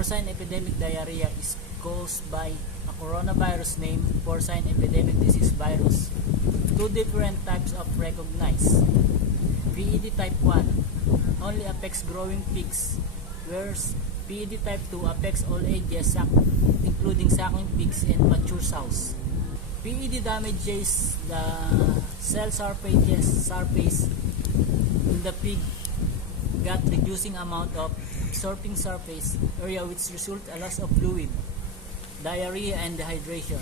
Porcine epidemic diarrhea is caused by a coronavirus named porcine epidemic disease virus. Two different types of recognized. PED type 1 only affects growing pigs, whereas PED type 2 affects all ages, including suckling pigs and mature sows. PED damages the cell surface in the pig gut, reducing amount of absorbing surface area, which results a loss of fluid, diarrhea, and dehydration.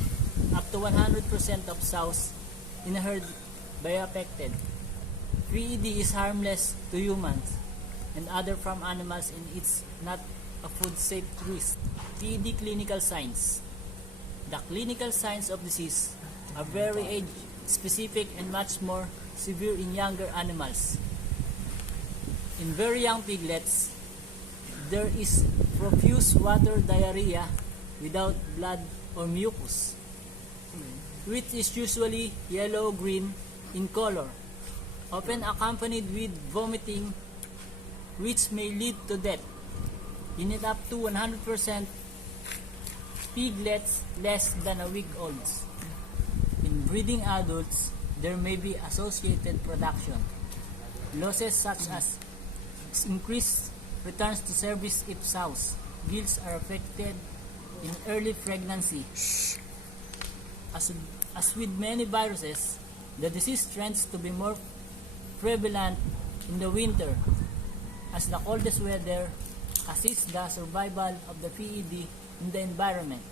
Up to 100% of sows in a herd by affected. PED is harmless to humans and other farm animals, and it's not a food safe risk. PED clinical signs. The clinical signs of disease are very age specific and much more severe in younger animals. In very young piglets, there is profuse water diarrhea without blood or mucus, which is usually yellow-green in color, often accompanied with vomiting, which may lead to death. In it up to 100% piglets less than a week olds. In breeding adults, there may be associated production losses such as increased returns to service if sows' gills are affected in early pregnancy. As with many viruses, the disease tends to be more prevalent in the winter, as the coldest weather assists the survival of the PED in the environment.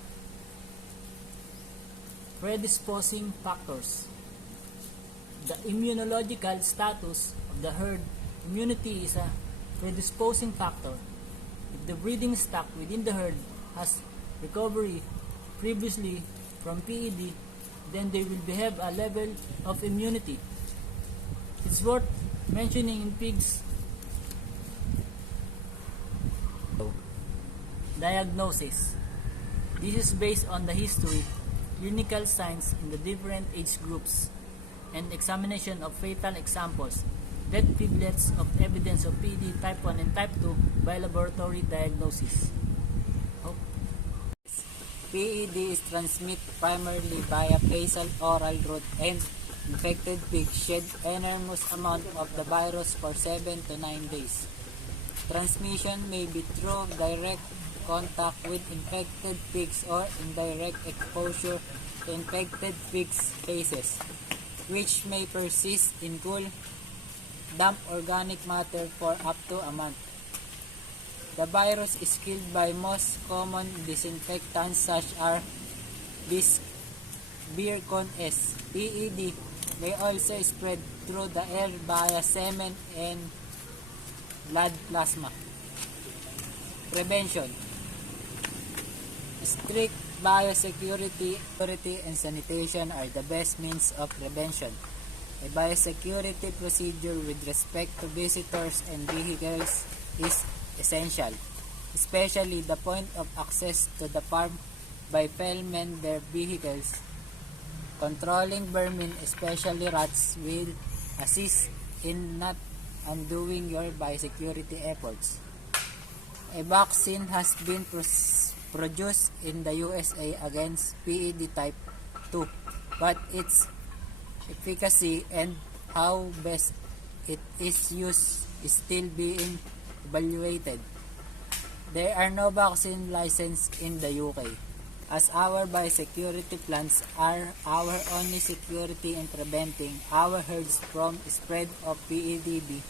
Predisposing factors. The immunological status of the herd immunity is a predisposing factor. If the breeding stock within the herd has recovered previously from PED, then they will have a level of immunity. It's worth mentioning in pigs. Diagnosis. This is based on the history, clinical signs in the different age groups, and examination of fetal examples. Dead piglets of evidence of PED type 1 and type 2 by laboratory diagnosis. PED is transmitted primarily via fecal oral route, and infected pigs shed enormous amount of the virus for 7 to 9 days. Transmission may be through direct contact with infected pigs or indirect exposure to infected pigs' feces, which may persist in cool, damp organic matter for up to a month. The virus is killed by most common disinfectants such as Bisbircon S. PED may also spread through the air via semen and blood plasma. Prevention. Strict biosecurity and sanitation are the best means of prevention. A biosecurity procedure with respect to visitors and vehicles is essential, especially the point of access to the farm by filming their vehicles. Controlling vermin, especially rats, will assist in not undoing your biosecurity efforts. A vaccine has been produced in the USA against PED type 2, but its efficacy and how best it is used is still being evaluated. There are no vaccine licensed in the UK, as our biosecurity plans are our only security in preventing our herds from spread of PEDB.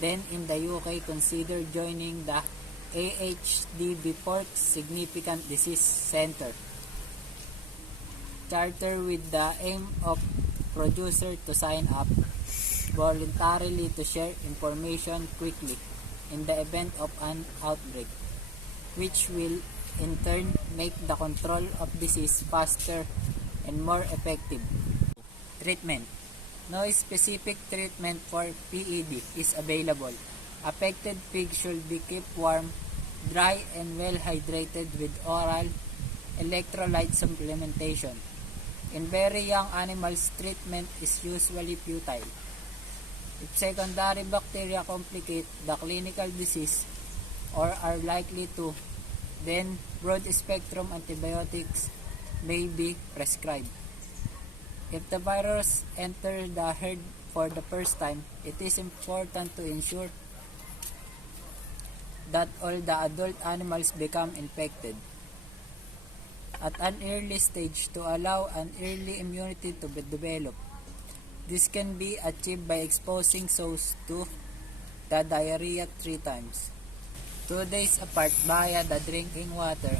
Then in the UK, consider joining the AHDB Fourth Significant Disease Center charter with the aim of producer to sign up voluntarily to share information quickly in the event of an outbreak, which will in turn make the control of disease faster and more effective. Treatment. No specific treatment for PED is available. Affected pigs should be kept warm, dry, and well hydrated with oral electrolyte supplementation. In very young animals, treatment is usually futile. If secondary bacteria complicate the clinical disease or are likely to, then broad-spectrum antibiotics may be prescribed. If the virus enters the herd for the first time, it is important to ensure that all the adult animals become infected at an early stage to allow an early immunity to be developed. This can be achieved by exposing sows to the diarrhea 3 times, 2 days apart via the drinking water.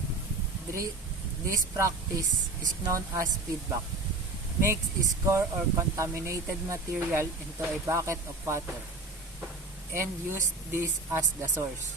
This practice is known as feedback. Mix score or contaminated material into a bucket of water and use this as the source.